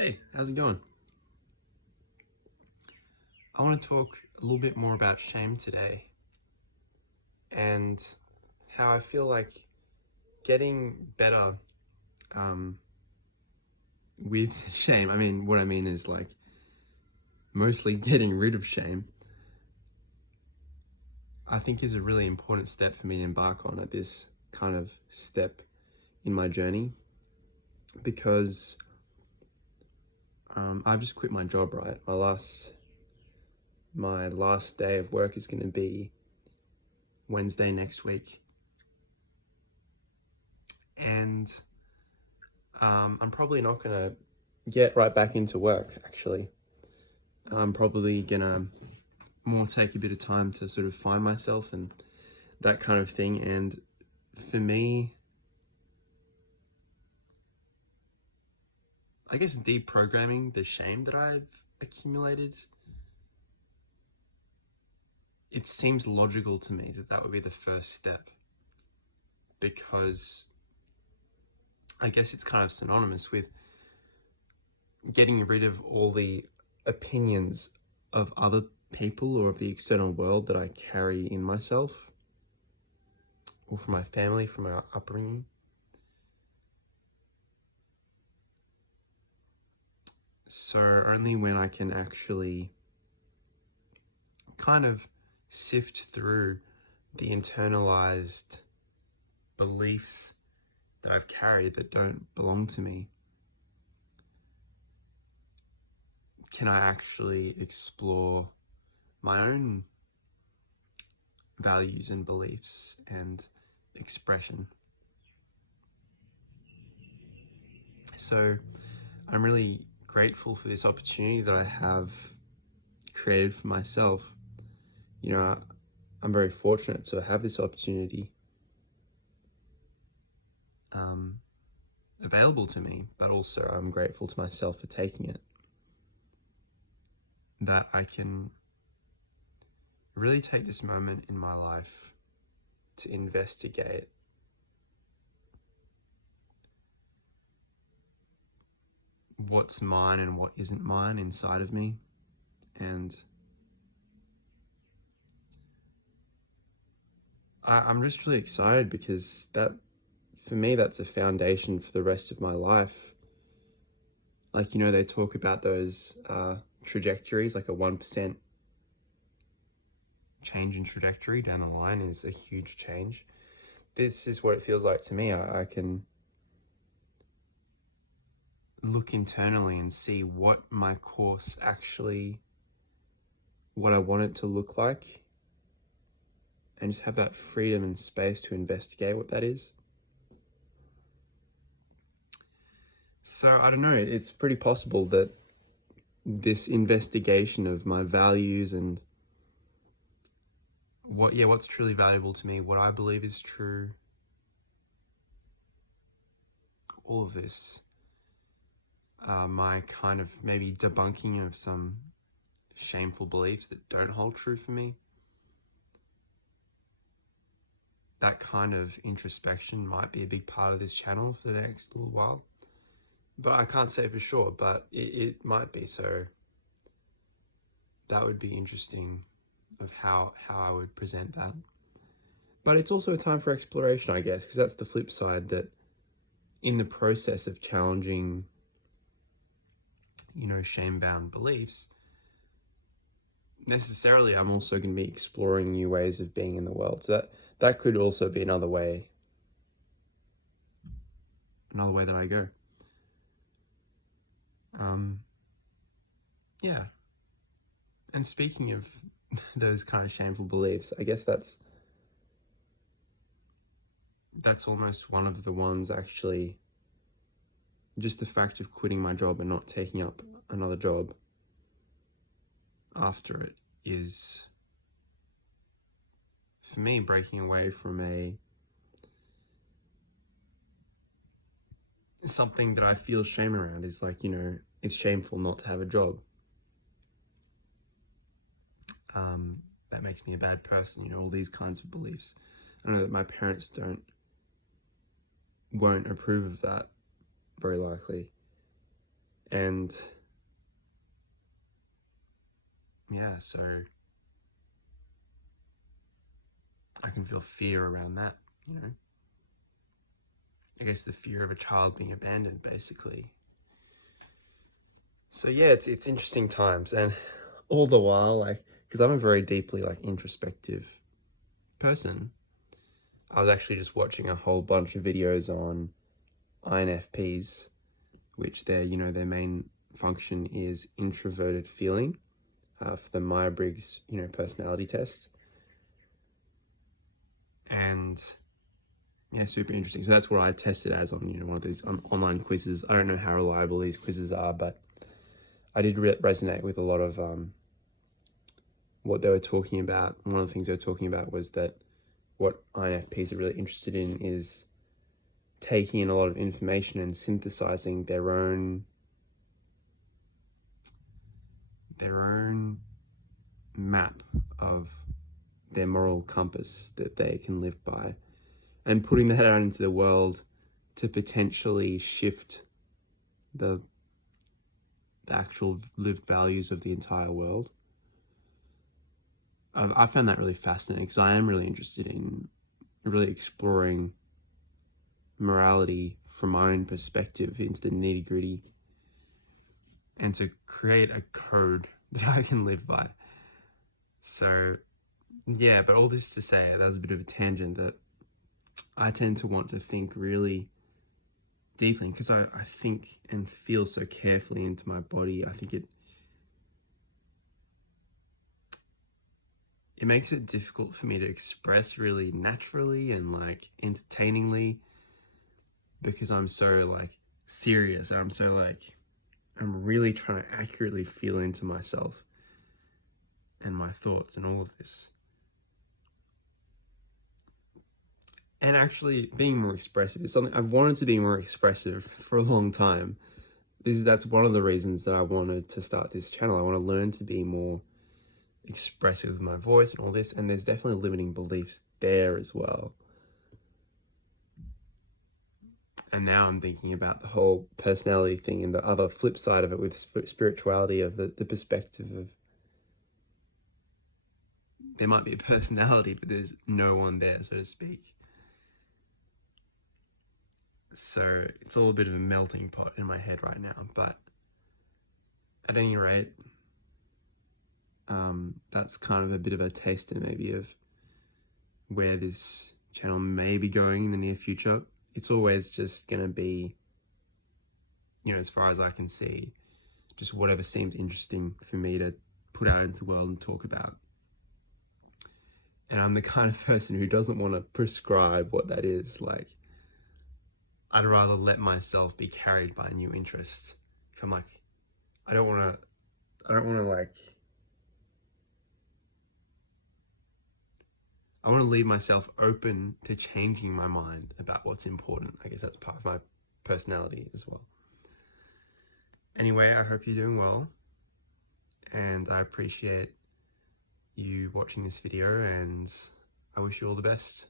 Hey, how's it going? I want to talk a little bit more about shame today and how I feel like getting better um, with shame. What I mean is like mostly getting rid of shame, I think is a really important step for me to embark on at this kind of step in my journey because I've just quit my job, right? My last day of work is going to be Wednesday next week. And I'm probably not going to get right back into work, actually. I'm probably going to more take a bit of time to sort of find myself and that kind of thing. And for me, I guess deprogramming the shame that I've accumulated, it seems logical to me that that would be the first step, because I guess it's kind of synonymous with getting rid of all the opinions of other people or of the external world that I carry in myself or from my family, from my upbringing. So only when I can actually kind of sift through the internalized beliefs that I've carried that don't belong to me, can I actually explore my own values and beliefs and expression. So I'm really grateful for this opportunity that I have created for myself. I'm very fortunate to have this opportunity available to me, but also I'm grateful to myself for taking it. That I can really take this moment in my life to investigate what's mine and what isn't mine inside of me. And I'm just really excited because that, for me, that's a foundation for the rest of my life. Like, they talk about those trajectories, like a 1% change in trajectory down the line is a huge change. This is what it feels like to me. I can look internally and see what my course actually, what I want it to look like, and just have that freedom and space to investigate what that is. So I don't know, it's pretty possible that this investigation of my values and what's truly valuable to me, what I believe is true, all of this, my kind of maybe debunking of some shameful beliefs that don't hold true for me, that kind of introspection might be a big part of this channel for the next little while. But I can't say for sure, but it might be. So that would be interesting of how I would present that. But it's also a time for exploration, I guess, because that's the flip side, that in the process of challenging, shame-bound beliefs, necessarily I'm also going to be exploring new ways of being in the world. So that could also be another way that I go. Yeah. And speaking of those kind of shameful beliefs, I guess that's almost one of the ones, actually. Just the fact of quitting my job and not taking up another job after it is, for me, breaking away from something that I feel shame around. Is like, it's shameful not to have a job. That makes me a bad person, all these kinds of beliefs. I know that my parents won't approve of that, very likely. And yeah, so I can feel fear around that, you know. I guess the fear of a child being abandoned, basically. So yeah, it's interesting times, and all the while, like, because I'm a very deeply like introspective person, I was actually just watching a whole bunch of videos on INFPs, which their main function is introverted feeling, for the Myers-Briggs personality test, and yeah, super interesting. So that's what I tested as on one of these online quizzes. I don't know how reliable these quizzes are, but I did resonate with a lot of what they were talking about. One of the things they were talking about was that what INFPs are really interested in is taking in a lot of information and synthesizing their own map of their moral compass that they can live by, and putting that out into the world to potentially shift the actual lived values of the entire world. I found that really fascinating because I am really interested in really exploring morality from my own perspective into the nitty gritty, and to create a code that I can live by. So yeah, but all this to say, that was a bit of a tangent, that I tend to want to think really deeply, because I think and feel so carefully into my body. I think it makes it difficult for me to express really naturally and like entertainingly, because I'm so like serious, and I'm really trying to accurately feel into myself and my thoughts and all of this. And actually being more expressive is something I've wanted to be more expressive for a long time. That's one of the reasons that I wanted to start this channel. I want to learn to be more expressive with my voice and all this, and there's definitely limiting beliefs there as well. And now I'm thinking about the whole personality thing and the other flip side of it with spirituality, of the perspective of there might be a personality, but there's no one there, so to speak. So it's all a bit of a melting pot in my head right now. But at any rate, that's kind of a bit of a taster maybe of where this channel may be going in the near future. It's always just going to be, as far as I can see, just whatever seems interesting for me to put out into the world and talk about. And I'm the kind of person who doesn't want to prescribe what that is. Like, I'd rather let myself be carried by new interests. If I'm like, I don't want to like, I want to leave myself open to changing my mind about what's important. I guess that's part of my personality as well. Anyway, I hope you're doing well, and I appreciate you watching this video, and I wish you all the best.